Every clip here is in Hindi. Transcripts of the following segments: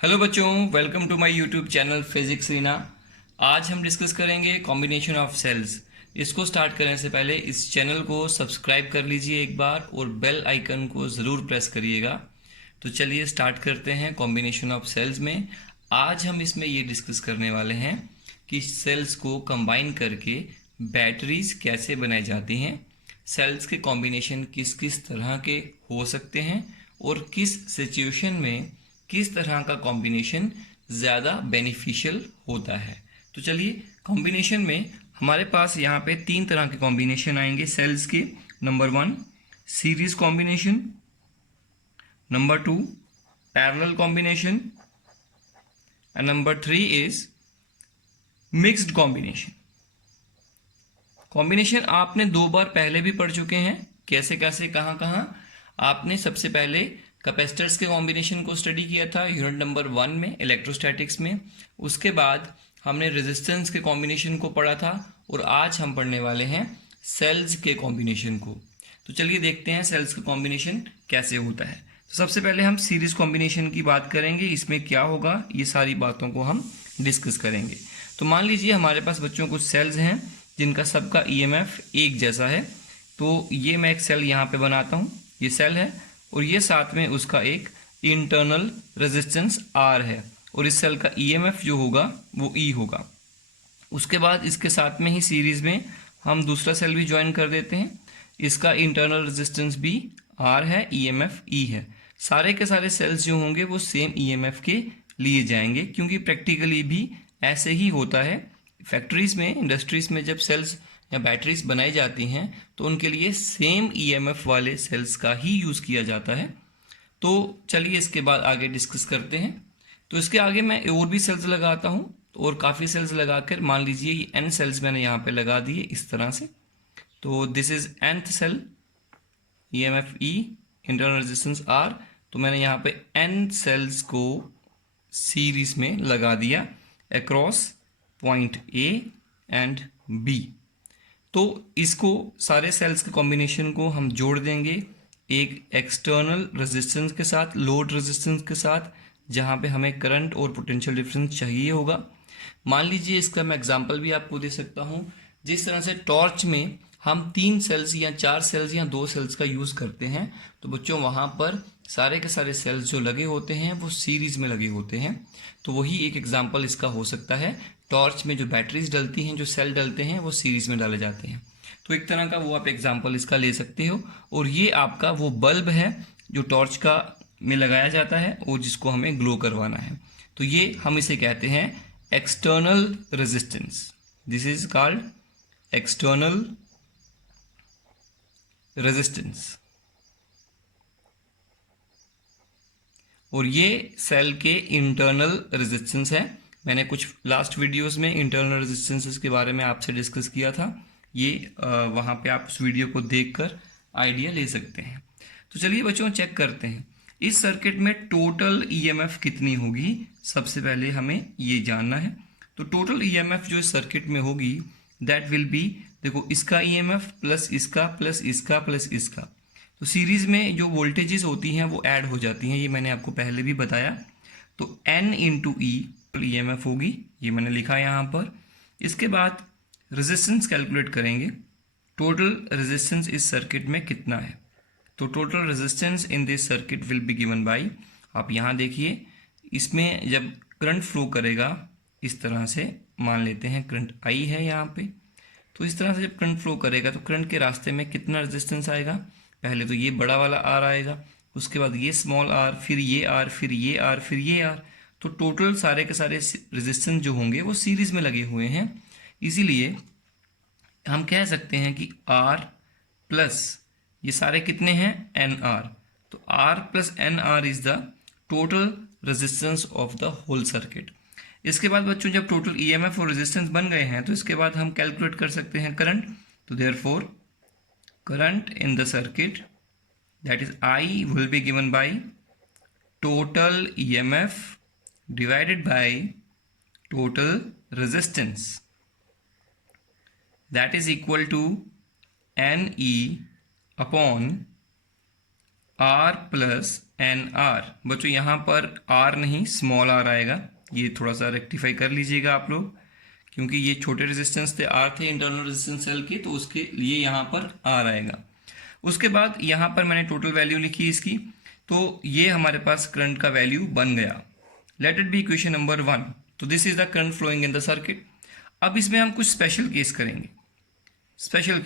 हेलो बच्चों, welcome to my YouTube channel physics Reena. आज हम डिस्कस करेंगे कॉम्बिनेशन ऑफ सेल्स। इसको स्टार्ट करने से पहले इस चैनल को सब्सक्राइब कर लीजिए एक बार और बेल आइकन को ज़रूर प्रेस करिएगा। तो चलिए स्टार्ट करते हैं कॉम्बिनेशन ऑफ सेल्स में। आज हम इसमें ये डिस्कस करने वाले हैं कि सेल्स को कंबाइन करके बैटरीज कैसे बनाई जाती हैं, सेल्स के कॉम्बिनेशन किस किस तरह के हो सकते हैं और किस सिचुएशन में किस तरह का कॉम्बिनेशन ज़्यादा बेनिफिशियल होता है। तो चलिए, कॉम्बिनेशन में हमारे पास यहाँ पे 3 तरह के कॉम्बिनेशन आएंगे सेल्स के। Number 1 series combination, number 2 parallel combination and number 3 is mixed combination. Combination आपने 2 बार पहले भी पढ़ चुके हैं, कैसे कैसे कहाँ कहाँ। आपने सबसे पहले कैपेसिटर्स के कॉम्बिनेशन को स्टडी किया था यूनिट नंबर 1 में इलेक्ट्रोस्टैटिक्स में। उसके बाद हमने रेजिस्टेंस के कॉम्बिनेशन को पढ़ा था और आज हम पढ़ने वाले हैं सेल्स के कॉम्बिनेशन को। तो चलिए देखते हैं सेल्स का कॉम्बिनेशन कैसे होता है। तो सबसे पहले हम सीरीज कॉम्बिनेशन की बात करेंगे। इसमें क्या होगा, ये सारी बातों को हम डिस्कस करेंगे। तो मान लीजिए हमारे पास बच्चों कुछ सेल्स हैं जिनका सबका ईएमएफ एक जैसा है। तो ये मैं एक सेल यहाँ पे बनाता हूँ, ये सेल है और ये साथ में उसका एक इंटरनल रेजिस्टेंस आर है और इस सेल का ईएमएफ जो होगा वो ई होगा। उसके बाद इसके साथ में ही सीरीज में हम दूसरा सेल भी ज्वाइन कर देते हैं, इसका इंटरनल रेजिस्टेंस भी आर है, ईएमएफ ई है। सारे के सारे सेल्स जो होंगे वो सेम ईएमएफ के लिए जाएंगे, क्योंकि प्रैक्टिकली भी ऐसे ही होता है। फैक्ट्रीज में, इंडस्ट्रीज में जब सेल्स या बैटरीज बनाई जाती हैं तो उनके लिए सेम ईएमएफ वाले सेल्स का ही यूज़ किया जाता है। तो चलिए इसके बाद आगे डिस्कस करते हैं। तो इसके आगे मैं और भी सेल्स लगाता हूँ और काफ़ी सेल्स लगाकर मान लीजिए ये एन सेल्स मैंने यहाँ पे लगा दिए इस तरह से। तो this is nth cell, EMF E, internal resistance R. तो मैंने यहाँ पे एन सेल्स को सीरीज में लगा दिया across point A and B. तो इसको सारे सेल्स के कॉम्बिनेशन को हम जोड़ देंगे एक एक्सटर्नल रेजिस्टेंस के साथ, लोड रेजिस्टेंस के साथ, जहाँ पे हमें करंट और पोटेंशियल डिफरेंस चाहिए होगा। मान लीजिए इसका मैं एग्जांपल भी आपको दे सकता हूँ। जिस तरह से टॉर्च में हम 3 सेल्स या 4 सेल्स या 2 सेल्स का यूज़ करते हैं, तो बच्चों वहाँ पर सारे के सारे सेल्स जो लगे होते हैं वो सीरीज में लगे होते हैं। तो वही एक एग्जाम्पल इसका हो सकता है। टॉर्च में जो बैटरीज डलती हैं, जो सेल डलते हैं, वो सीरीज में डाले जाते हैं। तो एक तरह का वो आप एग्जाम्पल इसका ले सकते हो। और ये आपका वो बल्ब है जो टॉर्च का में लगाया जाता है और जिसको हमें ग्लो करवाना है। तो ये हम इसे कहते हैं external resistance. This is called external resistance. और ये सेल के इंटरनल रेजिस्टेंस है। मैंने कुछ लास्ट वीडियोस में इंटरनल रेजिस्टेंसेस के बारे में आपसे डिस्कस किया था। ये वहाँ पे आप उस वीडियो को देखकर आइडिया ले सकते हैं। तो चलिए बच्चों चेक करते हैं इस सर्किट में टोटल ईएमएफ कितनी होगी। सबसे पहले हमें ये जानना है। तो टोटल ईएमएफ जो इस सर्किट में होगी दैट विल बी, देखो इसका ईएमएफ प्लस इसका प्लस इसका प्लस इसका। तो सीरीज में जो वोल्टेजेस होती हैं वो ऐड हो जाती हैं, ये मैंने आपको पहले भी बताया। तो N इंटू ई ईएमएफ होगी, ये मैंने लिखा यहाँ पर। इसके बाद रेजिस्टेंस कैलकुलेट करेंगे, टोटल रेजिस्टेंस इस सर्किट में कितना है। तो total resistance in this circuit will be given by, आप यहाँ देखिए, इसमें जब करंट फ्लो करेगा इस तरह से, मान लेते हैं करंट आई है यहाँ पे। तो इस तरह से जब करंट फ्लो करेगा तो करंट के रास्ते में कितना रेजिस्टेंस आएगा, पहले तो ये बड़ा वाला आर आएगा, उसके बाद ये स्मॉल आर, फिर ये आर, फिर ये आर, फिर ये आर। तो टोटल सारे के सारे रेजिस्टेंस जो होंगे वो सीरीज में लगे हुए हैं। इसीलिए हम कह सकते हैं कि आर प्लस ये सारे कितने हैं, एन आर। तो R plus N R is the total resistance of the whole circuit. इसके बाद बच्चों जब टोटल ईएमएफ और रेजिस्टेंस बन गए हैं तो इसके बाद हम कैलकुलेट कर सकते हैं करंट। तो therefore current in the circuit, that is I, will be given by total EMF divided by total resistance, that is equal to NE upon R plus N R. बच्चों यहाँ पर आर नहीं स्मॉल आर आएगा, ये थोड़ा सा रेक्टिफाई कर लीजिएगा आप लोग, क्योंकि ये छोटे रेजिस्टेंस थे, आर थे इंटरनल रेजिस्टेंस सेल के, तो उसके लिए यहाँ पर आर आएगा। उसके बाद यहाँ पर मैंने टोटल वैल्यू लिखी इसकी, तो ये हमारे पास करंट का वैल्यू बन गया। Let it be equation number 1। तो this is the current flowing in the circuit. अब इसमें हम कुछ स्पेशल केस करेंगे। स्पेशल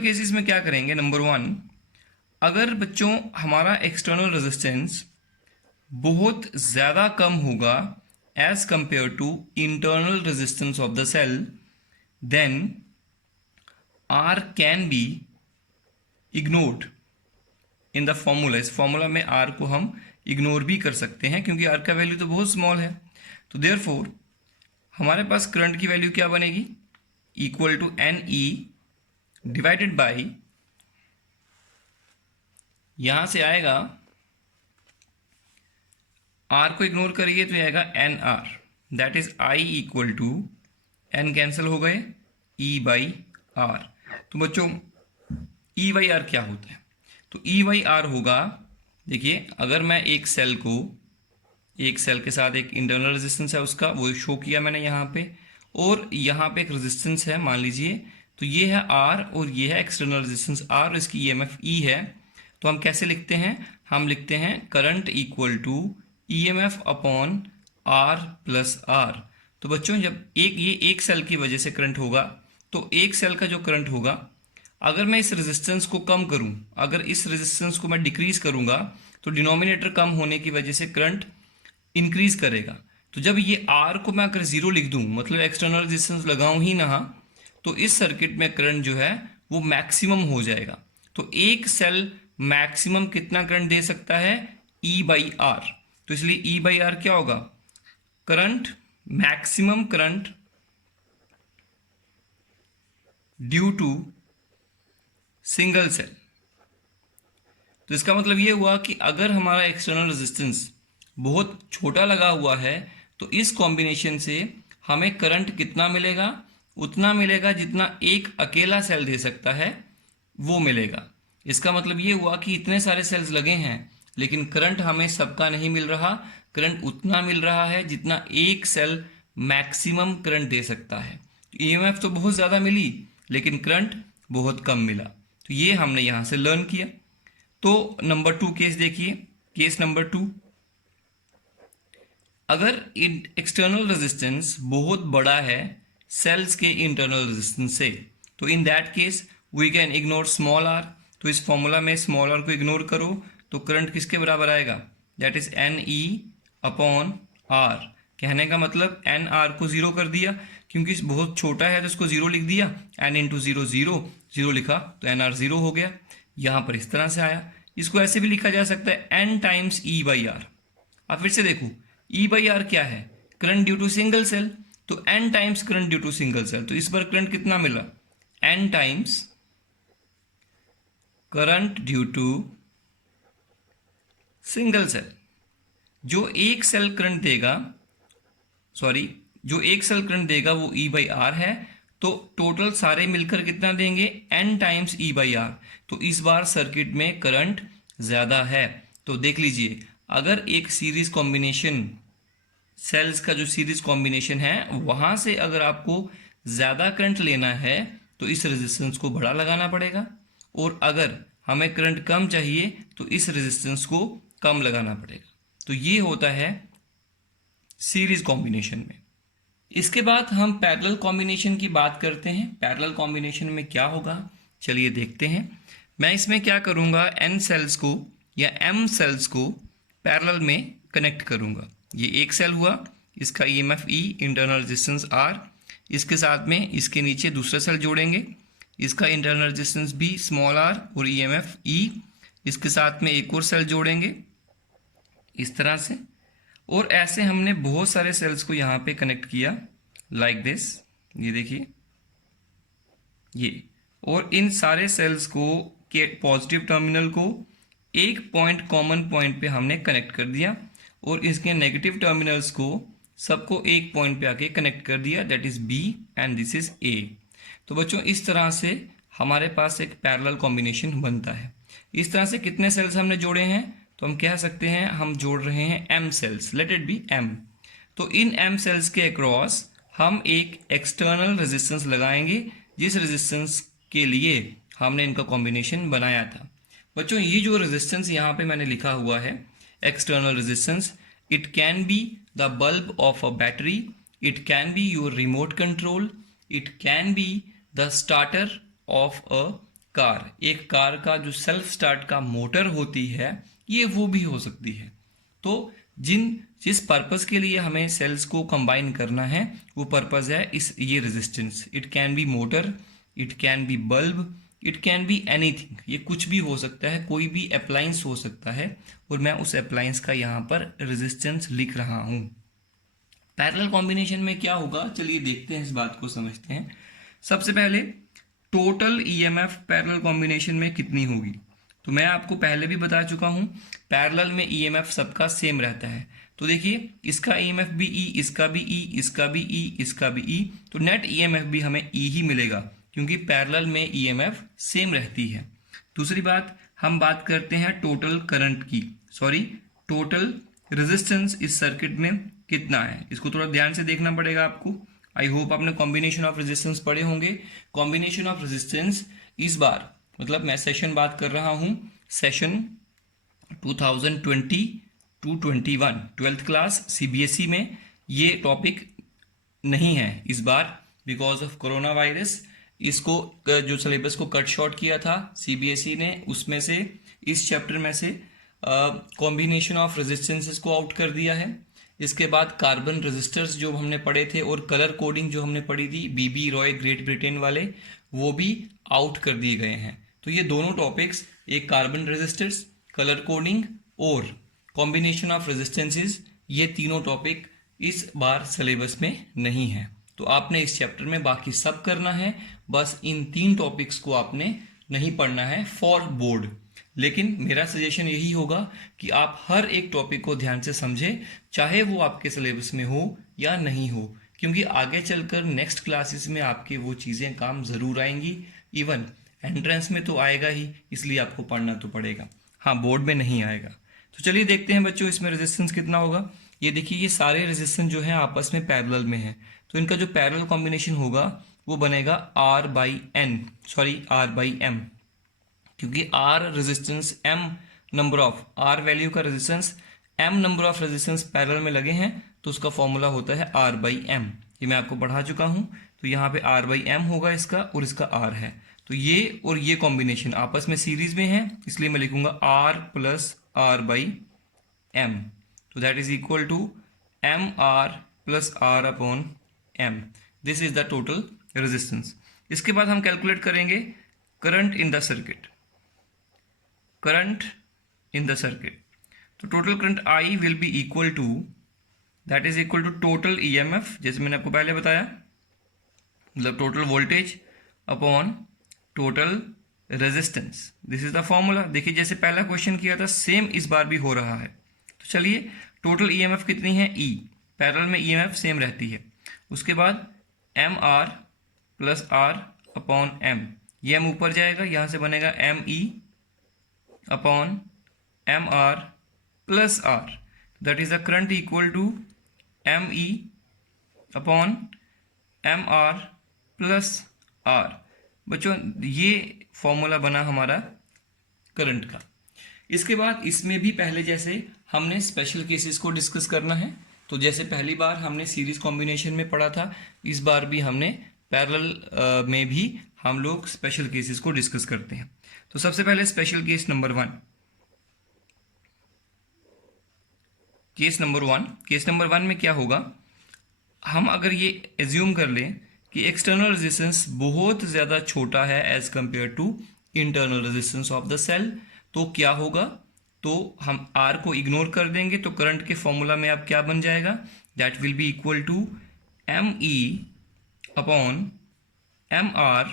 केसेस में क्या करेंगे? नंबर 1, अगर बच्चों हमारा एक्सटर्नल रेजिस्टेंस बहुत ज़्यादा कम होगा as compare to internal resistance of the cell, then R can be ignored in the formula. इस फॉर्मूला में R को हम इग्नोर भी कर सकते हैं, क्योंकि R का वैल्यू तो बहुत स्मॉल है। तो देयरफॉर हमारे पास करंट की वैल्यू क्या बनेगी? Equal to NE divided by, यहां से आएगा R को इग्नोर करिए तो आएगा NR, that is I equal to N cancel हो गए, E बाई R। तो बच्चों E बाई आर क्या होता है? तो E बाई आर होगा, देखिए अगर मैं एक सेल के साथ एक इंटरनल रेजिस्टेंस है उसका, वो शो किया मैंने यहाँ पे, और यहाँ पे एक रेजिस्टेंस है मान लीजिए, तो ये है R और ये है एक्सटर्नल रेजिस्टेंस R और इसकी EMF E है। तो हम कैसे लिखते हैं? हम लिखते हैं current equal to EMF upon R plus R। तो बच्चों जब ये एक सेल की वजह से करंट होगा, तो एक सेल का जो करंट होगा, अगर मैं इस रेजिस्टेंस को कम करूं, अगर इस रेजिस्टेंस को मैं डिक्रीज करूंगा, तो डिनोमिनेटर कम होने की वजह से करंट इंक्रीज करेगा। तो जब ये R को मैं अगर 0 लिख दूं, मतलब एक्सटर्नल रेजिस्टेंस लगाऊं ही ना, तो इस सर्किट में करंट जो है वो मैक्सिमम हो जाएगा। तो एक सेल मैक्सिमम कितना करंट दे सकता है? E by R. तो इसलिए E बाई आर क्या होगा? Current, maximum current due to single cell. तो इसका मतलब ये हुआ कि अगर हमारा एक्सटर्नल रेजिस्टेंस बहुत छोटा लगा हुआ है, तो इस कॉम्बिनेशन से हमें करंट कितना मिलेगा? उतना मिलेगा जितना एक अकेला सेल दे सकता है, वो मिलेगा। इसका मतलब ये हुआ कि इतने सारे सेल्स लगे हैं, लेकिन करंट हमें सबका नहीं मिल रहा, करंट उतना मिल रहा है जितना एक सेल मैक्सिमम करंट दे सकता है। EMF तो बहुत ज़्यादा मिली, लेकिन करंट बहुत कम मिला। तो ये हमने यहाँ से लर्न किया। तो नंबर 2 केस देखिए, केस नंबर 2, अगर एक्सटर्नल रेजिस्टेंस बहुत बड़ा है सेल्स के इंटरनल रेजिस्टेंस से, तो in that case we can ignore small r। तो इस फॉर्मूला में स्मॉल r को इग्नोर करो तो करंट किसके बराबर आएगा? That is NE upon R। कहने का मतलब NR को 0 कर दिया, क्योंकि बहुत छोटा है तो इसको 0 लिख दिया, N इंटू 0 0 लिखा तो NR 0 हो गया। यहाँ पर इस तरह से आया। इसको ऐसे भी लिखा जा सकता है N times E by R. अब फिर से देखो, E बाई आर क्या है? Current due to single cell, तो N times current due to single cell. तो इस बार करंट कितना मिला? N times current due to single cell. जो एक सेल करंट देगा वो E बाई आर है, तो टोटल सारे मिलकर कितना देंगे? N times E by R. तो इस बार सर्किट में करंट ज़्यादा है। तो देख लीजिए, अगर एक सीरीज कॉम्बिनेशन, सेल्स का जो सीरीज कॉम्बिनेशन है, वहाँ से अगर आपको ज़्यादा करंट लेना है तो इस रेजिस्टेंस को बड़ा लगाना पड़ेगा, और अगर हमें करंट कम चाहिए तो इस रेजिस्टेंस को कम लगाना पड़ेगा। तो ये होता है सीरीज कॉम्बिनेशन में। इसके बाद हम पैरेलल कॉम्बिनेशन की बात करते हैं। पैरेलल कॉम्बिनेशन में क्या होगा, चलिए देखते हैं। मैं इसमें क्या करूँगा, N सेल्स को या M सेल्स को पैरेलल में कनेक्ट करूँगा। ये एक सेल हुआ, इसका EMF E, internal resistance R, इसके साथ में इसके नीचे दूसरा सेल जोड़ेंगे, इसका internal resistance B small r और EMF E, इसके साथ में एक और सेल जोड़ेंगे इस तरह से, और ऐसे हमने बहुत सारे सेल्स को यहाँ पे कनेक्ट किया लाइक दिस। ये देखिए ये, और इन सारे सेल्स को के पॉजिटिव टर्मिनल को एक पॉइंट, कॉमन पॉइंट पे हमने कनेक्ट कर दिया, और इसके नेगेटिव टर्मिनल्स को सबको एक पॉइंट पे आके कनेक्ट कर दिया, that is B and this is A। तो बच्चों इस तरह से हमारे पास एक पैरेलल कॉम्बिनेशन बनता है। इस तरह से कितने सेल्स हमने जोड़े हैं, तो हम कह सकते हैं हम जोड़ रहे हैं m cells, let it be m। तो इन m सेल्स के अक्रॉस हम एक एक्सटर्नल रेजिस्टेंस लगाएंगे, जिस रेजिस्टेंस के लिए हमने इनका कॉम्बिनेशन बनाया था। बच्चों ये जो रेजिस्टेंस यहाँ पे मैंने लिखा हुआ है external resistance, it can be the bulb of a battery, it can be your remote control, it can be the starter of a car. एक कार का जो सेल्फ स्टार्ट का मोटर होती है ये वो भी हो सकती है। तो जिस पर्पस के लिए हमें सेल्स को कंबाइन करना है वो पर्पस है ये resistance. It can be motor, it can be bulb, it can be anything, ये कुछ भी हो सकता है, कोई भी अप्लायंस हो सकता है, और मैं उस अप्लायंस का यहाँ पर रेजिस्टेंस लिख रहा हूँ। पैरेलल कॉम्बिनेशन में क्या होगा, चलिए देखते हैं, इस बात को समझते हैं। सबसे पहले टोटल ईएमएफ पैरेलल कॉम्बिनेशन में कितनी होगी, तो मैं आपको पहले भी बता चुका हूं पैरेलल में ईएमएफ सबका सेम रहता है। तो देखिए इसका ईएमएफ भी ई, इसका भी ई, इसका भी ई, इसका भी ई, तो नेट ईएमएफ भी हमें ई ही मिलेगा क्योंकि पैरेलल में ईएमएफ सेम रहती है। दूसरी बात, हम बात करते हैं टोटल करंट की, टोटल रेजिस्टेंस इस सर्किट में कितना है, इसको थोड़ा ध्यान से देखना पड़ेगा आपको। आई होप आपने कॉम्बिनेशन ऑफ रेजिस्टेंस पढ़े होंगे। कॉम्बिनेशन ऑफ रेजिस्टेंस इस बार, मतलब मैं सेशन बात कर रहा हूं, session 2020 to 21 twelfth class CBSE में ये टॉपिक नहीं है इस बार, बिकॉज ऑफ कोरोना वायरस। इसको जो सिलेबस को कट शॉर्ट किया था सीबीएसई ने, उसमें से इस चैप्टर में से कॉम्बिनेशन ऑफ रेजिस्टेंसेस को आउट कर दिया है। इसके बाद कार्बन रेजिस्टर्स जो हमने पढ़े थे और कलर कोडिंग जो हमने पढ़ी थी बीबी रॉय ग्रेट ब्रिटेन वाले, वो भी आउट कर दिए गए हैं। तो ये दोनों टॉपिक्स, एक कार्बन रेजिस्टर्स, कलर कोडिंग और कॉम्बिनेशन ऑफ रेजिस्टेंसेस, ये तीनों टॉपिक इस बार सिलेबस में नहीं है। तो आपने इस चैप्टर में बाकी सब करना है, बस इन 3 टॉपिक्स को आपने नहीं पढ़ना है फॉर बोर्ड। लेकिन मेरा सजेशन यही होगा कि आप हर एक टॉपिक को ध्यान से समझें, चाहे वो आपके सिलेबस में हो या नहीं हो, क्योंकि आगे चलकर नेक्स्ट क्लासेस में आपके वो चीज़ें काम ज़रूर आएंगी। इवन एंट्रेंस में तो आएगा ही, इसलिए आपको पढ़ना तो पड़ेगा, हाँ बोर्ड में नहीं आएगा। तो चलिए देखते हैं बच्चों इसमें रेजिस्टेंस कितना होगा। ये देखिए ये सारे रेजिस्टेंस जो हैं आपस में पैरेलल में हैं, तो इनका जो पैरेलल कॉम्बिनेशन होगा वो बनेगा R/M, क्योंकि R resistance M number of, R value का resistance M number of resistance parallel में लगे हैं, तो उसका फॉर्मूला होता है R/M। ये मैं आपको पढ़ा चुका हूँ। तो यहाँ पे R/M होगा इसका, और इसका R है। तो ये और ये कॉम्बिनेशन आपस में सीरीज में है, इसलिए मैं लिखूंगा R + R/M। तो that is equal to MR + R/M। This is the total resistance. इसके बाद हम कैलकुलेट करेंगे current in the circuit. Current in the circuit, तो total current I will be equal to, that is equal to total EMF, जैसे मैंने आपको पहले बताया, मतलब total voltage upon total resistance. This is the formula. देखिए जैसे पहला क्वेश्चन किया था सेम इस बार भी हो रहा है। तो चलिए टोटल EMF कितनी है, E, पैरेलल में EMF सेम रहती है। उसके बाद MR + R/M, ये M ऊपर जाएगा, यहाँ से बनेगा ME upon MR + R, that is the current equal to ME upon MR + R। बच्चों ये फॉर्मूला बना हमारा करंट का। इसके बाद इसमें भी पहले जैसे हमने स्पेशल केसेस को डिस्कस करना है। तो जैसे पहली बार हमने सीरीज कॉम्बिनेशन में पढ़ा था, इस बार भी हमने पैरेलल में भी हम लोग स्पेशल केसेस को डिस्कस करते हैं। तो सबसे पहले special case number 1। Case number 1 में क्या होगा, हम अगर ये एज्यूम कर लें कि एक्सटर्नल रेजिस्टेंस बहुत ज़्यादा छोटा है as compare to internal resistance of the cell, तो क्या होगा, तो हम R को इग्नोर कर देंगे, तो करंट के फॉर्मूला में अब क्या बन जाएगा, that will be equal to ME upon MR।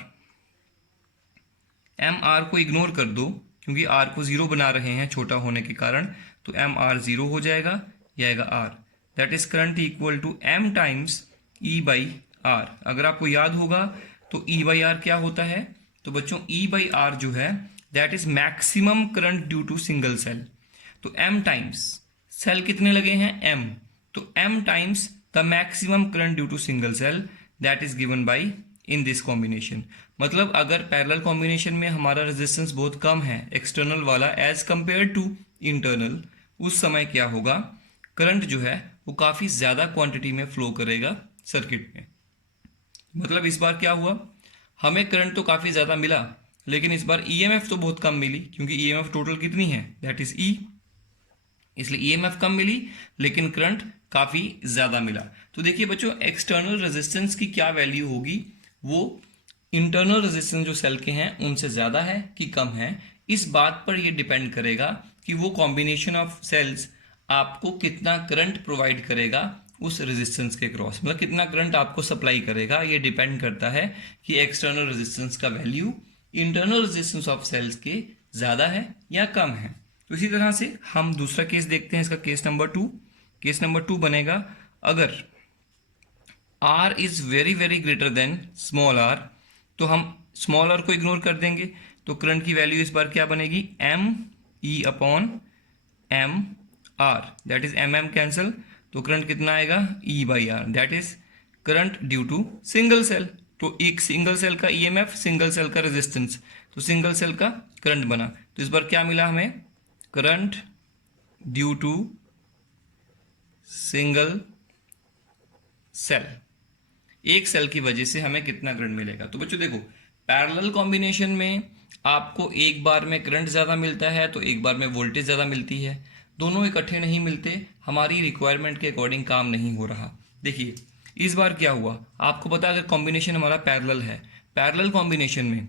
MR को इग्नोर कर दो क्योंकि R को 0 बना रहे हैं छोटा होने के कारण, तो MR 0 हो जाएगा, यह आएगा R। That is current equal to M times E/R। अगर आपको याद होगा तो E/R क्या होता है, तो बच्चों E/R जो है that is maximum current due to single cell. तो m टाइम्स सेल कितने लगे हैं m, तो m times the maximum current due to single cell that is given by in this combination. मतलब अगर पैरेलल कॉम्बिनेशन में हमारा रेजिस्टेंस बहुत कम है एक्सटर्नल वाला एज कंपेयर टू इंटरनल, उस समय क्या होगा, करंट जो है वो काफ़ी ज़्यादा क्वांटिटी में फ्लो करेगा सर्किट में। मतलब इस बार क्या हुआ, हमें करंट तो काफ़ी ज़्यादा मिला लेकिन इस बार ईएमएफ तो बहुत कम मिली, क्योंकि ईएमएफ टोटल कितनी है, दैट इज ई, इसलिए ईएमएफ कम मिली लेकिन करंट काफ़ी ज़्यादा मिला। तो देखिए बच्चों, एक्सटर्नल रेजिस्टेंस की क्या वैल्यू होगी, वो इंटरनल रेजिस्टेंस जो सेल के हैं उनसे ज़्यादा है कि कम है, इस बात पर ये डिपेंड करेगा कि वो कॉम्बिनेशन ऑफ सेल्स आपको कितना करंट प्रोवाइड करेगा उस रेजिस्टेंस के क्रॉस, मतलब कितना करंट आपको सप्लाई करेगा। ये डिपेंड करता है कि एक्सटर्नल रेजिस्टेंस का value internal resistance of cells के ज़्यादा है या कम है। तो इसी तरह से हम दूसरा केस देखते हैं, इसका केस नंबर 2। केस नंबर 2 बनेगा, अगर R is very very greater than small r, तो हम स्मॉल r को इग्नोर कर देंगे, तो करंट की वैल्यू इस बार क्या बनेगी, M E upon M R, that is M cancel, तो करंट कितना आएगा, E by R, that is current due to single cell. तो एक सिंगल सेल का ईएमएफ, सिंगल सेल का रेजिस्टेंस, तो सिंगल सेल का करंट बना। तो इस बार क्या मिला हमें, current due to single cell, एक सेल की वजह से हमें कितना करंट मिलेगा। तो बच्चों देखो, पैरेलल कॉम्बिनेशन में आपको एक बार में करंट ज़्यादा मिलता है तो एक बार में वोल्टेज ज़्यादा मिलती है, दोनों इकट्ठे नहीं मिलते, हमारी रिक्वायरमेंट के अकॉर्डिंग काम नहीं हो रहा। देखिए इस बार क्या हुआ, आपको पता है अगर कॉम्बिनेशन हमारा पैरेलल है, पैरेलल कॉम्बिनेशन में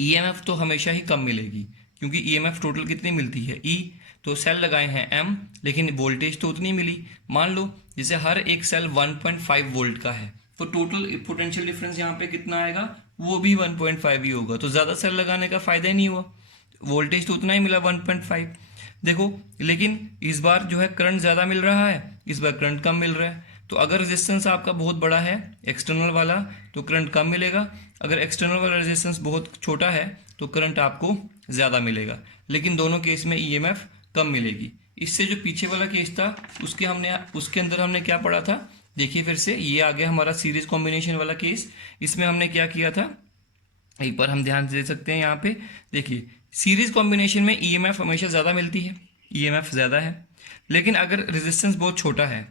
ईएमएफ तो हमेशा ही कम मिलेगी, क्योंकि ईएमएफ टोटल कितनी मिलती है, ई, तो सेल लगाए हैं एम लेकिन वोल्टेज तो उतनी मिली। मान लो जैसे हर एक सेल 1.5 वोल्ट का है, तो टोटल पोटेंशियल डिफरेंस यहाँ पे कितना आएगा, वो भी 1.5 ही होगा, तो ज़्यादा सेल लगाने का फ़ायदा ही नहीं हुआ, वोल्टेज तो उतना ही मिला 1.5। देखो लेकिन इस बार जो है करंट ज़्यादा मिल रहा है, इस बार करंट कम मिल रहा है। तो अगर रेजिस्टेंस आपका बहुत बड़ा है एक्सटर्नल वाला तो करंट कम मिलेगा, अगर एक्सटर्नल वाला रेजिस्टेंस बहुत छोटा है तो करंट आपको ज़्यादा मिलेगा, लेकिन दोनों केस में ईएमएफ कम मिलेगी। इससे जो पीछे वाला केस था उसके अंदर हमने क्या पढ़ा था, देखिए फिर से ये आ गया हमारा सीरीज कॉम्बिनेशन वाला केस। इसमें हमने क्या किया था, एक बार हम ध्यान दे सकते हैं यहाँ पे, देखिए सीरीज कॉम्बिनेशन में ईएमएफ हमेशा ज़्यादा मिलती है, ईएमएफ ज़्यादा है, लेकिन अगर रेजिस्टेंस बहुत छोटा है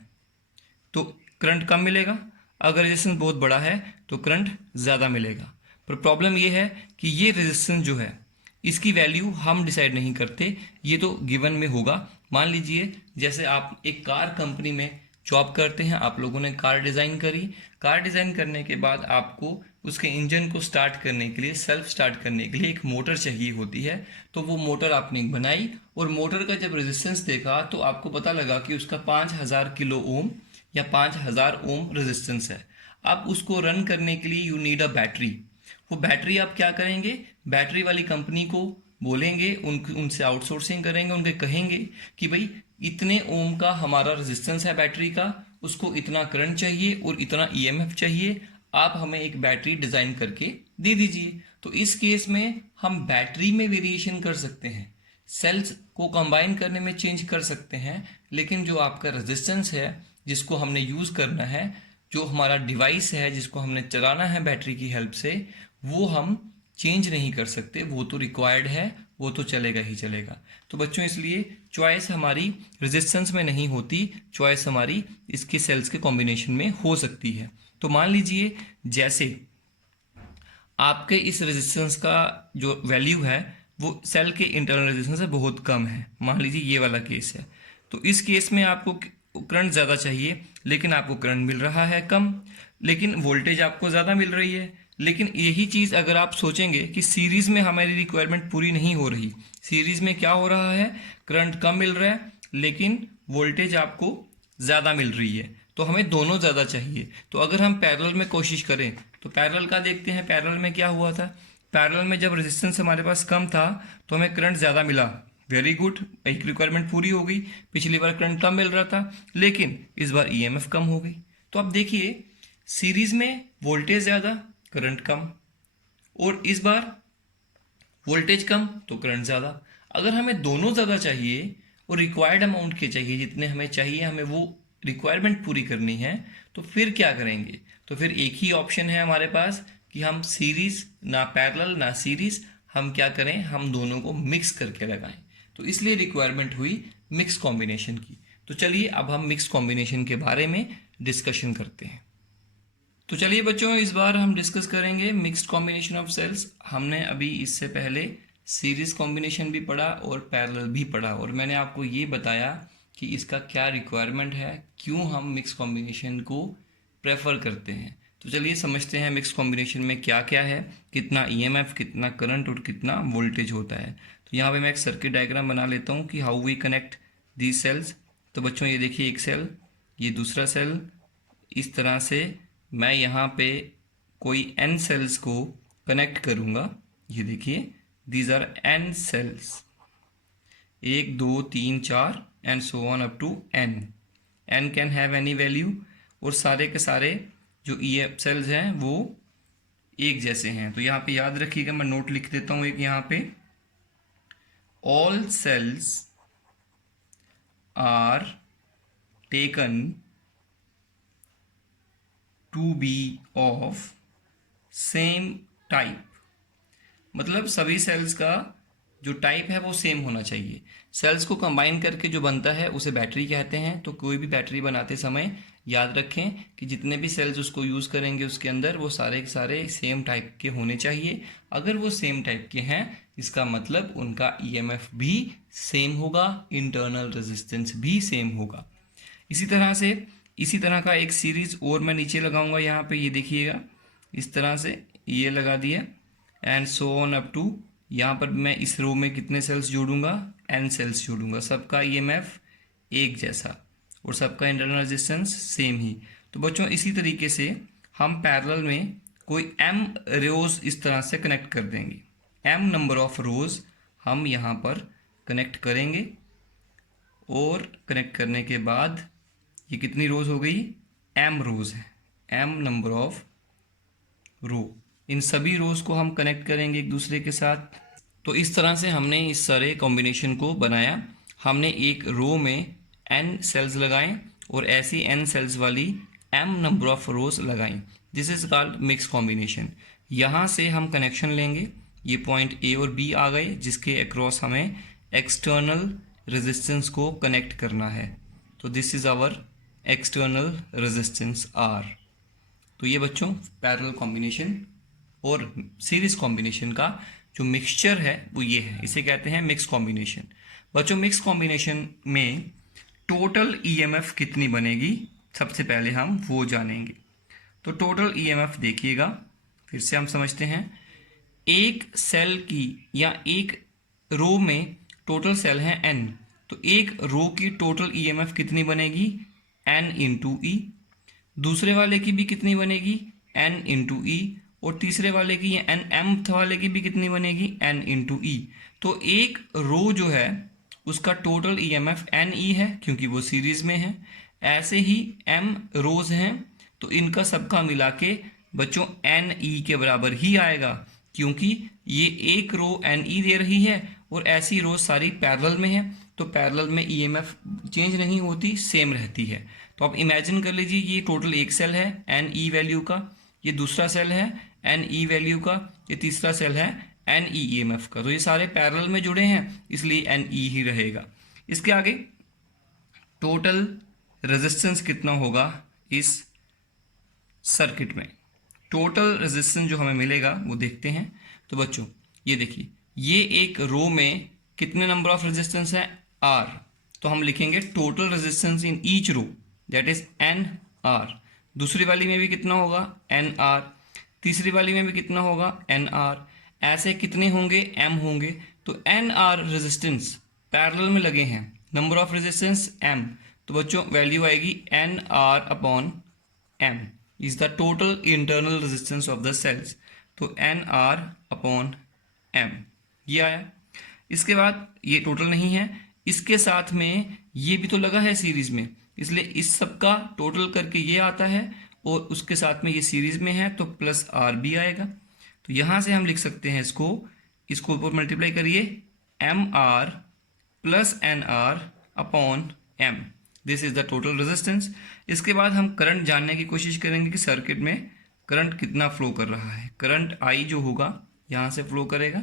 तो करंट कम मिलेगा, अगर रेजिस्टेंस बहुत बड़ा है तो करंट ज़्यादा मिलेगा। पर प्रॉब्लम ये है कि ये रेजिस्टेंस जो है इसकी वैल्यू हम डिसाइड नहीं करते, ये तो गिवन में होगा। मान लीजिए जैसे आप एक कार कंपनी में जॉब करते हैं, आप लोगों ने कार डिज़ाइन करी, कार डिज़ाइन करने के बाद आपको उसके इंजन को स्टार्ट करने के लिए, सेल्फ स्टार्ट करने के लिए एक मोटर चाहिए होती है, तो वो मोटर आपने बनाई और मोटर का जब रेजिस्टेंस देखा तो आपको पता लगा कि उसका 5000 किलो ओम या 5000 ओम रेजिस्टेंस है। आप उसको रन करने के लिए यू नीड अ बैटरी, वो बैटरी आप क्या करेंगे, बैटरी वाली कंपनी को बोलेंगे, उनसे आउटसोर्सिंग करेंगे, उनके कहेंगे कि भाई इतने ओम का हमारा रेजिस्टेंस है बैटरी का, उसको इतना करंट चाहिए और इतना ईएमएफ चाहिए, आप हमें एक बैटरी डिज़ाइन करके दे दीजिए। तो इस केस में हम बैटरी में वेरिएशन कर सकते हैं, सेल्स को कंबाइन करने में चेंज कर सकते हैं, लेकिन जो आपका रेजिस्टेंस है जिसको हमने यूज़ करना है, जो हमारा डिवाइस है जिसको हमने चलाना है बैटरी की हेल्प से, वो हम चेंज नहीं कर सकते, वो तो रिक्वायर्ड है, वो तो चलेगा ही चलेगा। तो बच्चों इसलिए चॉइस हमारी रेजिस्टेंस में नहीं होती, चॉइस हमारी इसके सेल्स के कॉम्बिनेशन में हो सकती है। तो मान लीजिए जैसे आपके इस रेजिस्टेंस का जो वैल्यू है वो सेल के इंटरनल रेजिस्टेंस से बहुत कम है, मान लीजिए ये वाला केस है, तो इस केस में आपको करंट ज़्यादा चाहिए लेकिन आपको करंट मिल रहा है कम, लेकिन वोल्टेज आपको ज़्यादा मिल रही है। लेकिन यही चीज़ अगर आप सोचेंगे कि सीरीज़ में हमारी रिक्वायरमेंट पूरी नहीं हो रही, सीरीज़ में क्या हो रहा है, करंट कम मिल रहा है लेकिन वोल्टेज आपको ज़्यादा मिल रही है, तो हमें दोनों ज़्यादा चाहिए। तो अगर हम पैरेलल में कोशिश करें तो पैरेलल का देखते हैं, पैरेलल में क्या हुआ था, पैरेलल में जब रेजिस्टेंस हमारे पास कम था तो हमें करंट ज़्यादा मिला, वेरी गुड, एक रिक्वायरमेंट पूरी हो गई। पिछली बार करंट कम मिल रहा था लेकिन इस बार ईएमएफ कम हो गई। तो अब देखिए सीरीज में वोल्टेज ज़्यादा करंट कम, और इस बार वोल्टेज कम तो करंट ज़्यादा। अगर हमें दोनों ज़्यादा चाहिए और रिक्वायर्ड अमाउंट के चाहिए, जितने हमें चाहिए, हमें वो रिक्वायरमेंट पूरी करनी है, तो फिर क्या करेंगे? तो फिर एक ही ऑप्शन है हमारे पास कि हम सीरीज, ना पैरेलल ना सीरीज, हम क्या करें, हम दोनों को मिक्स करके लगाएं। तो इसलिए रिक्वायरमेंट हुई मिक्स कॉम्बिनेशन की। तो चलिए अब हम मिक्स कॉम्बिनेशन के बारे में डिस्कशन करते हैं। तो चलिए बच्चों, इस बार हम डिस्कस करेंगे मिक्स्ड कॉम्बिनेशन ऑफ सेल्स। हमने अभी इससे पहले सीरीज कॉम्बिनेशन भी पढ़ा और पैरेलल भी पढ़ा, और मैंने आपको ये बताया कि इसका क्या रिक्वायरमेंट है, क्यों हम मिक्स कॉम्बिनेशन को प्रेफर करते हैं। तो चलिए समझते हैं मिक्स कॉम्बिनेशन में क्या क्या है, कितना ईएमएफ, कितना करंट और कितना वोल्टेज होता है। तो यहाँ पे मैं एक सर्किट डायग्राम बना लेता हूँ कि how we connect these cells. तो बच्चों ये देखिए, एक सेल, ये दूसरा सेल, इस तरह से मैं यहाँ पे कोई n सेल्स को कनेक्ट करूँगा। ये देखिए, these are n cells, 1 2 3 4 and so on up to n। n can have any value, और सारे के सारे जो ई सेल्स हैं वो एक जैसे हैं। तो यहाँ पे याद रखिएगा, मैं नोट लिख देता हूँ एक यहाँ पे, all cells are taken to be of same type. मतलब सभी सेल्स का जो टाइप है वो सेम होना चाहिए। सेल्स को कंबाइन करके जो बनता है उसे बैटरी कहते हैं। तो कोई भी बैटरी बनाते समय याद रखें कि जितने भी सेल्स उसको यूज़ करेंगे उसके अंदर वो सारे के सारे सेम टाइप के होने चाहिए। अगर वो सेम टाइप के हैं, इसका मतलब उनका ईएमएफ भी सेम होगा, इंटरनल रेजिस्टेंस भी सेम होगा। इसी तरह का एक सीरीज और मैं नीचे लगाऊंगा यहाँ पे, ये देखिएगा, इस तरह से ये लगा दिया, and so on up to, यहाँ पर मैं इस रो में कितने सेल्स जोड़ूंगा, n सेल्स जोड़ूंगा। सबका ईएमएफ एक जैसा और सबका इंटरनल रेजिस्टेंस सेम ही। तो बच्चों इसी तरीके से हम पैरेलल में कोई m रोज इस तरह से कनेक्ट कर देंगे। m नंबर ऑफ रोज हम यहाँ पर कनेक्ट करेंगे, और कनेक्ट करने के बाद ये कितनी रोज हो गई, m रोज है, m नंबर ऑफ रो। इन सभी रोज को हम कनेक्ट करेंगे एक दूसरे के साथ। तो इस तरह से हमने इस सारे कॉम्बिनेशन को बनाया। हमने एक रो में n सेल्स लगाएं और ऐसी n सेल्स वाली m नंबर ऑफ रोज लगाएं। This is called mix combination. यहाँ से हम कनेक्शन लेंगे, ये पॉइंट A और B आ गए, जिसके अक्रॉस हमें एक्सटर्नल रेजिस्टेंस को कनेक्ट करना है। तो this is our external resistance R। तो ये बच्चों पैरेलल कॉम्बिनेशन और सीरीज कॉम्बिनेशन का जो मिक्सचर है वो ये है, इसे कहते हैं मिक्स कॉम्बिनेशन। बच्चों मिक्स कॉम्बिनेशन में टोटल ईएमएफ कितनी बनेगी, सबसे पहले हम वो जानेंगे। तो टोटल ईएमएफ देखिएगा, फिर से हम समझते हैं। एक सेल की या एक रो में टोटल सेल है n, तो एक रो की टोटल ईएमएफ कितनी बनेगी, n इंटू ई। दूसरे वाले की भी कितनी बनेगी, n इंटू ई। और तीसरे वाले की या n mth वाले की भी कितनी बनेगी, n इंटू ई। तो एक रो जो है उसका टोटल ईएमएफ n ई है, क्योंकि वो सीरीज में है। ऐसे ही m रोज हैं, तो इनका सबका मिला के बच्चों n ई के बराबर ही आएगा, क्योंकि ये एक रो n ई दे रही है और ऐसी रो सारी पैरेलल में है। तो पैरेलल में ईएमएफ चेंज नहीं होती, सेम रहती है। तो आप इमेजिन कर लीजिए, ये टोटल एक सेल है एन ई वैल्यू का, ये दूसरा सेल है एन ई वैल्यू का, ये तीसरा सेल है एन ई ईएमएफ का। तो ये सारे पैरेलल में जुड़े हैं, इसलिए एन ई ही रहेगा। इसके आगे टोटल रेजिस्टेंस कितना होगा इस सर्किट में, टोटल रेजिस्टेंस जो हमें मिलेगा वो देखते हैं। तो बच्चों ये देखिए, ये एक रो में कितने नंबर ऑफ रेजिस्टेंस है, आर। तो हम लिखेंगे total resistance in each row, that is N R. दूसरी वाली में भी कितना होगा, एन आर। तीसरी वाली में भी कितना होगा, एन आर। ऐसे कितने होंगे, एम होंगे। तो एन आर रेजिस्टेंस पैरेलल में लगे हैं, नंबर ऑफ रेजिस्टेंस एम। तो बच्चों वैल्यू आएगी N R upon M is the total internal resistance of the cells. तो एन आर अपॉन एम ये आया। इसके बाद ये टोटल नहीं है, इसके साथ में ये भी तो लगा है सीरीज में, इसलिए इस सब का टोटल करके ये आता है, और उसके साथ में ये सीरीज में है तो प्लस आर भी आएगा। तो यहाँ से हम लिख सकते हैं इसको इसको ऊपर मल्टीप्लाई करिए, M R plus N R upon M, this is the total resistance. इसके बाद हम करंट जानने की कोशिश करेंगे कि सर्किट में करंट कितना फ्लो कर रहा है। करंट आई जो होगा यहाँ से फ्लो करेगा,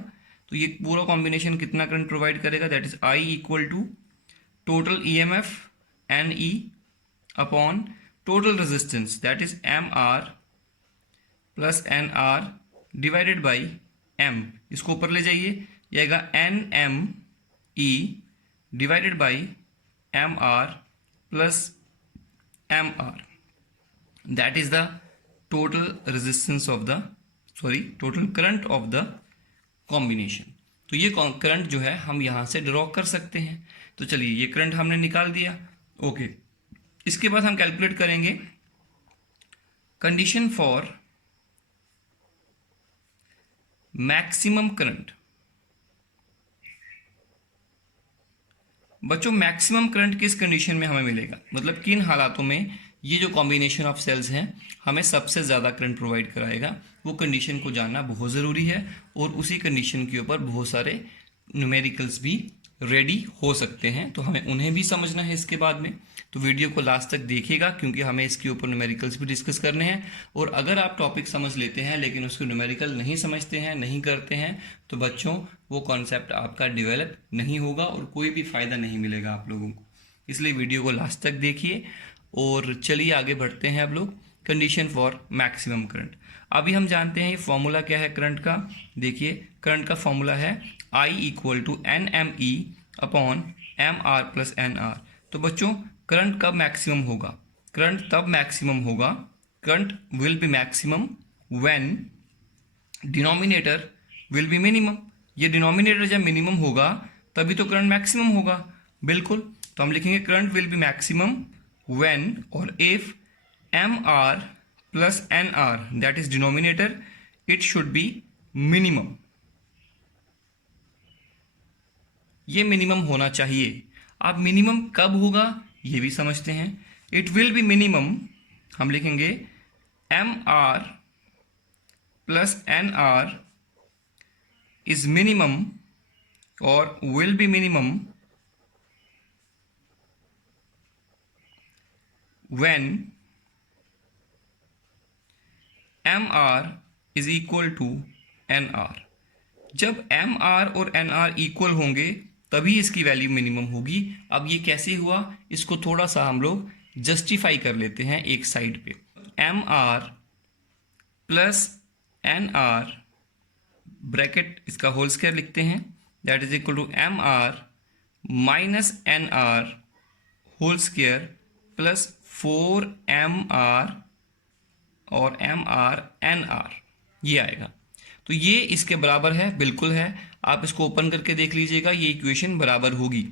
तो ये पूरा कॉम्बिनेशन कितना करंट प्रोवाइड करेगा, that is I equal to total EMF N E upon total resistance that is M R plus N R divided by M. इसको ऊपर ले जाइए, ये आएगा N M E divided by M R plus M R, that is the total resistance of the total current of the combination. तो ये करंट जो है हम यहाँ से ड्रॉ कर सकते हैं। तो चलिए ये करंट हमने निकाल दिया, ओके। इसके बाद हम कैलकुलेट करेंगे कंडीशन फॉर मैक्सिमम करंट। बच्चों मैक्सिमम करंट किस कंडीशन में हमें मिलेगा, मतलब किन हालातों में ये जो कॉम्बिनेशन ऑफ सेल्स हैं हमें सबसे ज़्यादा करंट प्रोवाइड कराएगा, वो कंडीशन को जानना बहुत ज़रूरी है। और उसी कंडीशन के ऊपर बहुत सारे न्यूमेरिकल्स भी रेडी हो सकते हैं, तो हमें उन्हें भी समझना है इसके बाद में। तो वीडियो को लास्ट तक देखिएगा, क्योंकि हमें इसके ऊपर न्यूमेरिकल्स भी डिस्कस करने हैं। और अगर आप टॉपिक समझ लेते हैं लेकिन उसको न्यूमेरिकल नहीं समझते हैं, नहीं करते हैं, तो बच्चों वो कॉन्सेप्ट आपका डेवलप नहीं होगा और कोई भी फ़ायदा नहीं मिलेगा आप लोगों को। इसलिए वीडियो को लास्ट तक देखिए। और चलिए आगे बढ़ते हैं अब लोग कंडीशन फॉर मैक्सिमम करंट। अभी हम जानते हैं ये फॉर्मूला क्या है करंट का। देखिए करंट का फॉर्मूला है I equal to N M E upon M R plus N R. तो बच्चों करंट कब मैक्सिमम होगा, करंट तब मैक्सिमम होगा, current will be maximum when denominator will be minimum. ये डिनोमिनेटर जब मिनिमम होगा तभी तो करंट मैक्सिमम होगा, बिल्कुल। तो हम लिखेंगे current will be maximum when or if mr plus nr that is denominator it should be minimum। ये मिनिमम होना चाहिए। अब मिनिमम कब होगा ये भी समझते हैं। इट विल बी मिनिमम, हम लिखेंगे mr plus nr is minimum और will be minimum when mr is equal to nr। जब mr और nr इक्वल होंगे तभी इसकी वैल्यू मिनिमम होगी। अब ये कैसे हुआ, इसको थोड़ा सा हम लोग जस्टिफाई कर लेते हैं एक साइड पे। mr प्लस nr ब्रैकेट इसका होल स्क्वायर लिखते हैं, that is equal to mr minus nr whole square plus 4mr और mr nr, ये आएगा। तो ये इसके बराबर है, बिल्कुल है। आप इसको ओपन करके देख लीजिएगा, ये इक्वेशन बराबर होगी।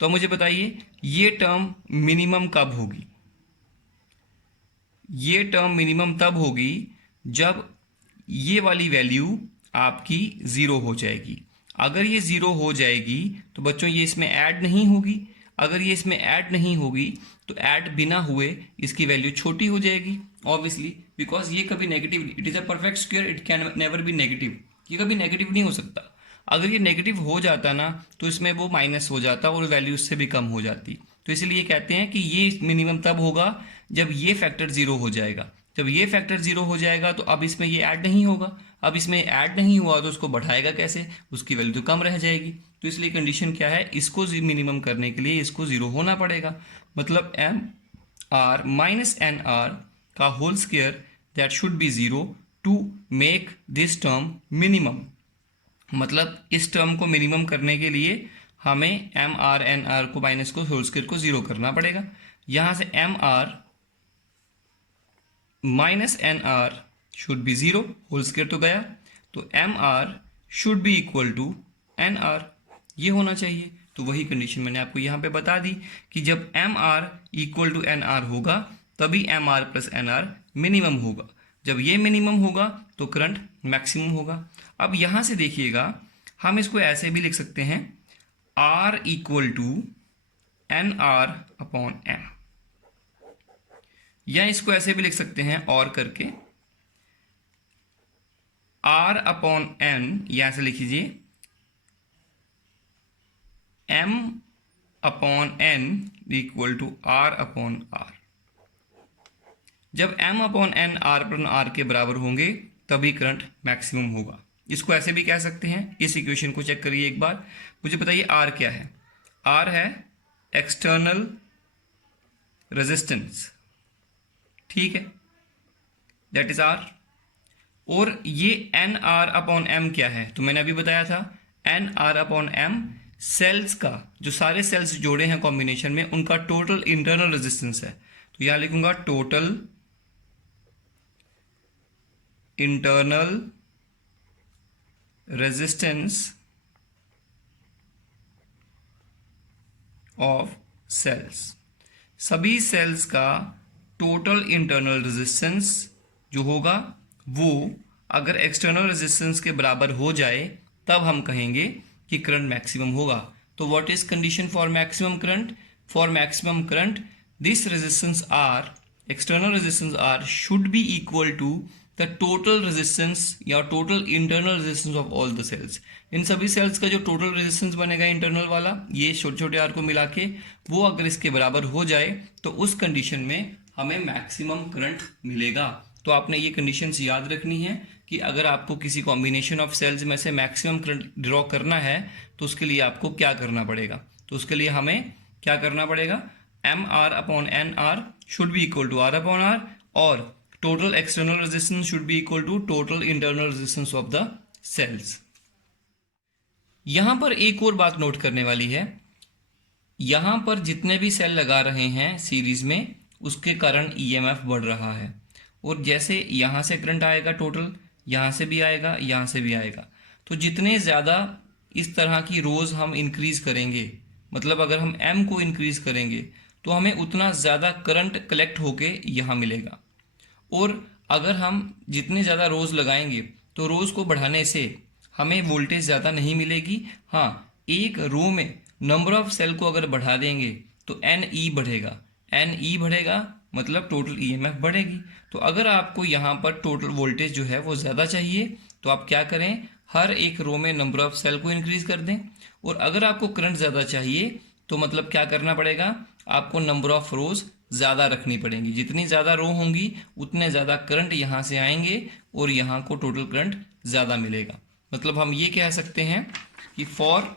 तो मुझे बताइए ये टर्म मिनिमम कब होगी। ये टर्म मिनिमम तब होगी जब ये वाली वैल्यू आपकी ज़ीरो हो जाएगी। अगर ये ज़ीरो हो जाएगी तो बच्चों ये इसमें ऐड नहीं होगी। अगर ये इसमें ऐड नहीं होगी तो ऐड बिना हुए इसकी वैल्यू छोटी हो जाएगी, ऑब्वियसली, बिकॉज ये कभी negative, it is a perfect square, it can never be negative. ये कभी नेगेटिव नहीं हो सकता। अगर ये नेगेटिव हो जाता ना तो इसमें वो माइनस हो जाता और वैल्यू उससे भी कम हो जाती। तो इसलिए कहते हैं कि ये मिनिमम तब होगा जब ये फैक्टर ज़ीरो हो जाएगा। जब ये फैक्टर ज़ीरो हो जाएगा तो अब इसमें ये ऐड नहीं होगा। अब इसमें ऐड नहीं हुआ तो उसको बढ़ाएगा कैसे, उसकी वैल्यू तो कम रह जाएगी। तो इसलिए कंडीशन क्या है, इसको मिनिमम करने के लिए इसको ज़ीरो होना पड़ेगा। मतलब M R minus N R का whole square that should be zero to make this term minimum. मतलब इस टर्म को मिनिमम करने के लिए हमें एम आर एन आर को माइनस को होल स्क्वायर को ज़ीरो करना पड़ेगा। यहाँ से M R minus N R should be zero, whole square तो गया, तो M R should be equal to N R, ये होना चाहिए। तो वही कंडीशन मैंने आपको यहाँ पे बता दी कि जब M R equal to N R होगा तभी M R plus N R minimum होगा। जब ये मिनिमम होगा तो करंट मैक्सिमम होगा। अब यहाँ से देखिएगा हम इसको ऐसे भी लिख सकते हैं, R equal to N R upon M, या इसको ऐसे भी लिख सकते हैं और करके आर अपॉन एन, यहाँ से लिख लीजिए m upon n equal to r upon r। जब m upon n r upon r के बराबर होंगे तभी करंट मैक्सिमम होगा। इसको ऐसे भी कह सकते हैं। इस इक्वेशन को चेक करिए एक बार, मुझे बताइए r क्या है। r है एक्सटर्नल रेजिस्टेंस, ठीक है, दैट इज r। और ये एन आर अपॉन एम क्या है, तो मैंने अभी बताया था N R upon M cells का, जो सारे सेल्स जोड़े हैं कॉम्बिनेशन में, उनका टोटल इंटरनल रेजिस्टेंस है। तो यहां लिखूंगा total internal resistance of cells. सभी सेल्स का टोटल इंटरनल रेजिस्टेंस जो होगा वो अगर एक्सटर्नल रेजिस्टेंस के बराबर हो जाए तब हम कहेंगे कि करंट मैक्सिमम होगा। तो what is condition for maximum current? For maximum current this resistance R, external resistance R should be equal to the total resistance या total internal resistance of all the cells. इन सभी सेल्स का जो टोटल रेजिस्टेंस बनेगा इंटरनल वाला, ये छोटे छोटे आर को मिला के, वो अगर इसके बराबर हो जाए तो उस कंडीशन में हमें मैक्सिमम करंट मिलेगा। तो आपने ये कंडीशंस याद रखनी है कि अगर आपको किसी कॉम्बिनेशन ऑफ सेल्स में से मैक्सिमम करंट ड्रॉ करना है तो उसके लिए आपको क्या करना पड़ेगा। तो उसके लिए हमें क्या करना पड़ेगा, M R upon N R should be equal to R upon R, और total external resistance should be equal to total internal resistance of the cells. यहां पर एक और बात नोट करने वाली है, यहां पर जितने भी सेल लगा रहे हैं सीरीज में उसके कारण ईएमएफ बढ़ रहा है, और जैसे यहां से करंट आएगा टोटल, यहां से भी आएगा, यहां से भी आएगा। तो जितने ज़्यादा इस तरह की रोज हम इंक्रीज करेंगे, मतलब अगर हम एम को इंक्रीज करेंगे तो हमें उतना ज़्यादा करंट कलेक्ट होके यहाँ मिलेगा। और अगर हम जितने ज़्यादा रोज लगाएंगे तो रोज को बढ़ाने से हमें वोल्टेज ज़्यादा नहीं मिलेगी। हाँ, एक रो में नंबर ऑफ सेल को अगर बढ़ा देंगे तो एन ई बढ़ेगा, एन ई बढ़ेगा मतलब टोटल ईएमएफ बढ़ेगी। तो अगर आपको यहाँ पर टोटल वोल्टेज जो है वो ज़्यादा चाहिए तो आप क्या करें, हर एक रो में नंबर ऑफ सेल को इंक्रीज कर दें। और अगर आपको करंट ज़्यादा चाहिए तो मतलब क्या करना पड़ेगा, आपको नंबर ऑफ रोज ज़्यादा रखनी पड़ेंगी। जितनी ज़्यादा रो होंगी उतने ज़्यादा करंट यहाँ से आएंगे और यहाँ को टोटल करंट ज़्यादा मिलेगा। मतलब हम ये कह सकते हैं कि for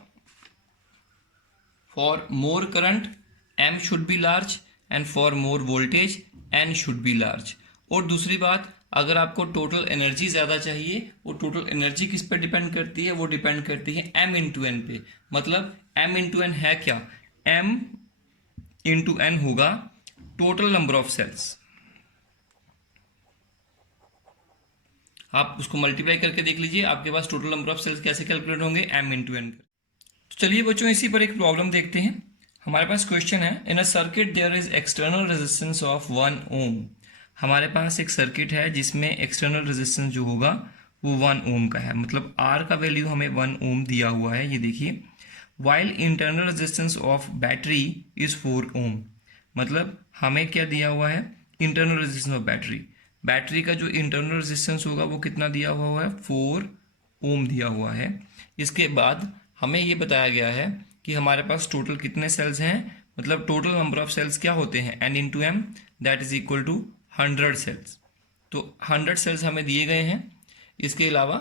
more current m should be large and for more voltage n should be large. और दूसरी बात, अगर आपको टोटल एनर्जी ज़्यादा चाहिए, वो टोटल एनर्जी किस पे डिपेंड करती है, वो डिपेंड करती है एम इंटू एन पे। मतलब एम इंटू एन है क्या, एम इंटू एन होगा टोटल नंबर ऑफ सेल्स। आप उसको मल्टीप्लाई करके देख लीजिए, आपके पास टोटल नंबर ऑफ सेल्स कैसे कैलकुलेट होंगे, एम इंटू एन। तो चलिए बच्चों, इसी पर एक प्रॉब्लम देखते हैं। हमारे पास क्वेश्चन है, in a circuit there is external resistance of 1 ohm. हमारे पास एक सर्किट है जिसमें एक्सटर्नल रेजिस्टेंस जो होगा वो 1 ओम का है, मतलब आर का वैल्यू हमें 1 ओम दिया हुआ है, ये देखिए। While internal resistance of battery is 4 ओम, मतलब हमें क्या दिया हुआ है, internal resistance of battery. Battery का जो इंटरनल रेजिस्टेंस होगा वो कितना दिया हुआ है, 4 ओम दिया हुआ है। इसके बाद हमें ये बताया गया है कि हमारे पास टोटल कितने सेल्स हैं, मतलब टोटल नंबर ऑफ सेल्स क्या होते हैं, n into m, that is equal to 100 cells. तो 100 सेल्स हमें दिए गए हैं। इसके अलावा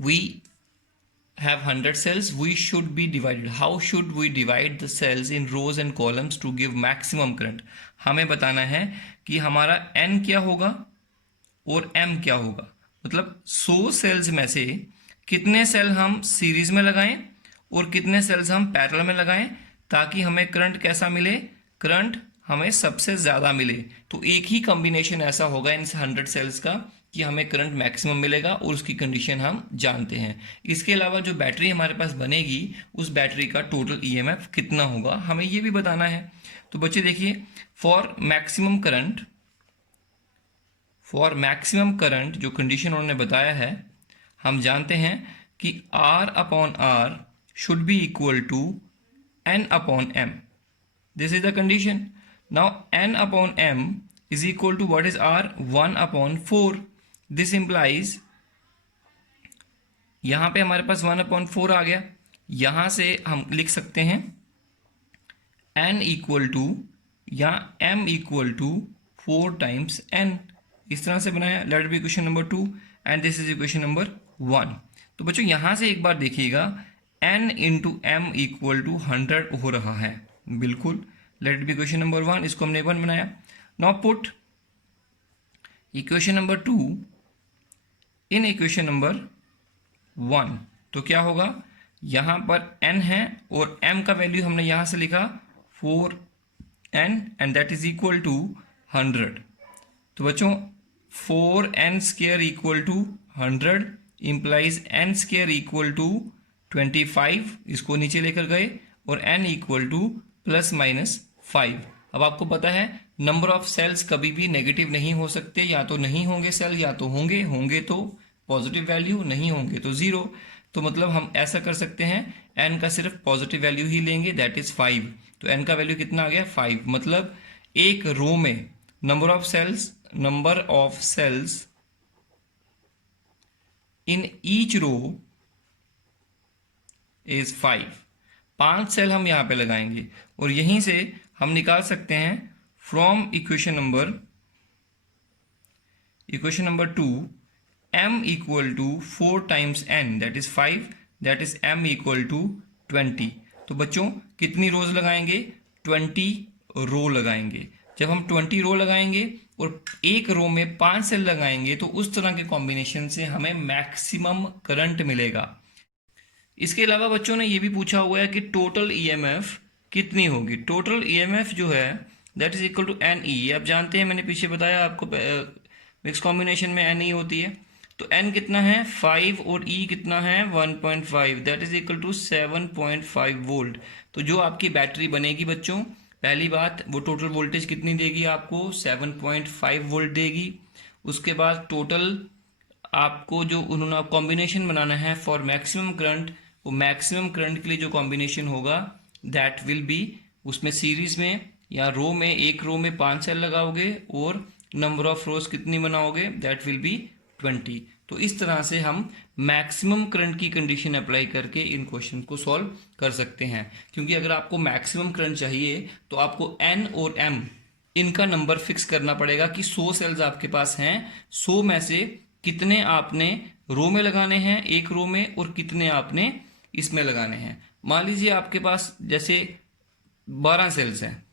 we have 100 cells, we should be divided. How should we divide the cells in rows and columns to give maximum current? हमें बताना है कि हमारा n क्या होगा और m क्या होगा, मतलब 100 सेल्स में से कितने सेल हम सीरीज में लगाएं और कितने सेल्स हम पैरेलल में लगाएं ताकि हमें करंट कैसा मिले, करंट हमें सबसे ज़्यादा मिले। तो एक ही कॉम्बिनेशन ऐसा होगा इन 100 सेल्स का कि हमें करंट मैक्सिमम मिलेगा, और उसकी कंडीशन हम जानते हैं। इसके अलावा जो बैटरी हमारे पास बनेगी उस बैटरी का टोटल ईएमएफ कितना होगा, हमें ये भी बताना है। तो बच्चे देखिए, फॉर मैक्सिमम करंट जो कंडीशन उन्होंने बताया है, हम जानते हैं कि R upon R should be equal to N upon M। This is the condition. Now N upon M is equal to what is R, 1 upon 4. This implies यहाँ पे हमारे पास 1 upon 4 आ गया। यहाँ से हम लिख सकते हैं n इक्वल टू या m equal to 4 times n। इस तरह से बनाया। Let be equation number 2 and this is equation number 1। तो बच्चों यहाँ से एक बार देखिएगा n into m equal to 100 हो रहा है। बिल्कुल। लेट बी इक्वेशन नंबर 1, इसको हमने 1 बनाया। Now put equation number 2 in equation number 1। तो क्या होगा, यहाँ पर n है और m का वैल्यू हमने यहाँ से लिखा 4n and that is equal to 100। तो बच्चों 4n square equal to 100 implies n square equal to 25। इसको नीचे लेकर गए और n इक्वल टू ±5। अब आपको पता है नंबर ऑफ सेल्स कभी भी नेगेटिव नहीं हो सकते, या तो नहीं होंगे सेल या तो होंगे तो पॉजिटिव वैल्यू, नहीं होंगे तो 0। तो मतलब हम ऐसा कर सकते हैं n का सिर्फ पॉजिटिव वैल्यू ही लेंगे, दैट इज 5। तो n का वैल्यू कितना आ गया 5। मतलब एक रो में number of cells in each row is 5। 5 cell हम यहां पे लगाएंगे और यहीं से हम निकाल सकते हैं from equation number 2 m equal to 4 times n that is 5, that is m equal to 20। तो बच्चों कितनी रोज लगाएंगे, 20 रो लगाएंगे। जब हम 20 रो लगाएंगे और एक रो में 5 सेल लगाएंगे तो उस तरह के कॉम्बिनेशन से हमें मैक्सिमम करंट मिलेगा। इसके अलावा बच्चों ने ये भी पूछा हुआ है कि टोटल ईएमएफ कितनी होगी। टोटल ईएमएफ जो है that is equal to n e. आप जानते हैं, मैंने पीछे बताया आपको, मिक्स कॉम्बिनेशन में एन ई होती है। तो एन कितना है 5 और ई कितना है 1.5, that is equal to 7.5 volt. तो जो आपकी बैटरी बनेगी बच्चों, पहली बात वो टोटल वोल्टेज कितनी देगी आपको, 7.5 वोल्ट देगी। उसके बाद टोटल आपको जो उन्होंने कॉम्बिनेशन बनाना है फॉर मैक्सिमम करंट, वो मैक्सिमम करंट के लिए जो कॉम्बिनेशन होगा दैट विल बी, उसमें सीरीज में या रो में, एक रो में 5 सेल लगाओगे और नंबर ऑफ रोज कितनी बनाओगे, दैट विल बी 20। तो इस तरह से हम मैक्सिमम करंट की कंडीशन अप्लाई करके इन क्वेश्चन को सॉल्व कर सकते हैं। क्योंकि अगर आपको मैक्सिमम करंट चाहिए तो आपको एन और एम इनका नंबर फिक्स करना पड़ेगा कि 100 सेल्स आपके पास हैं, 100 में से कितने आपने रो में लगाने हैं एक रो में और कितने आपने इसमें लगाने हैं। मान लीजिए आपके पास जैसे 12 सेल्स हैं,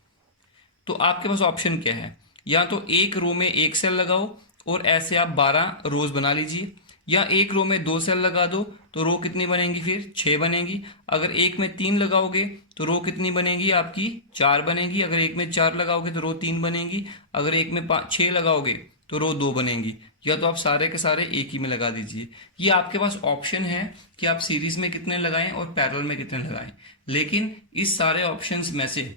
तो आपके पास ऑप्शन क्या है, या तो एक रो में एक सेल लगाओ और ऐसे आप 12 रोज बना लीजिए, या एक रो में 2 सेल लगा दो तो रो कितनी बनेंगी, फिर 6 बनेगी। अगर एक में 3 लगाओगे तो रो कितनी बनेगी आपकी, 4 बनेगी। अगर एक में 4 लगाओगे तो रो 3 बनेगी। अगर एक में 6 लगाओगे तो रो 2 बनेंगी। या तो आप सारे के सारे एक ही में लगा दीजिए। ये आपके पास ऑप्शन है कि आप सीरीज में कितने लगाएं और पैरेलल में कितने लगाएं। लेकिन इस सारे ऑप्शंस में से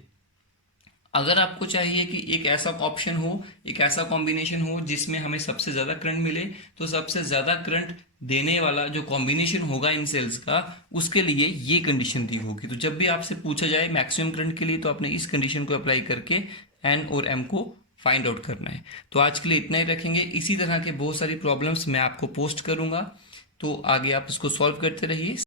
अगर आपको चाहिए कि एक ऐसा ऑप्शन हो, एक ऐसा कॉम्बिनेशन हो जिसमें हमें सबसे ज़्यादा करंट मिले, तो सबसे ज़्यादा करंट देने वाला जो कॉम्बिनेशन होगा इन सेल्स का, उसके लिए ये कंडीशन दी होगी। तो जब भी आपसे पूछा जाए मैक्सिमम करंट के लिए, तो आपने इस कंडीशन को अप्लाई करके एन और एम को फाइंड आउट करना है। तो आज के लिए इतना ही रखेंगे। इसी तरह के बहुत सारी प्रॉब्लम्स मैं आपको पोस्ट करूंगा, तो आगे आप इसको सॉल्व करते रहिए।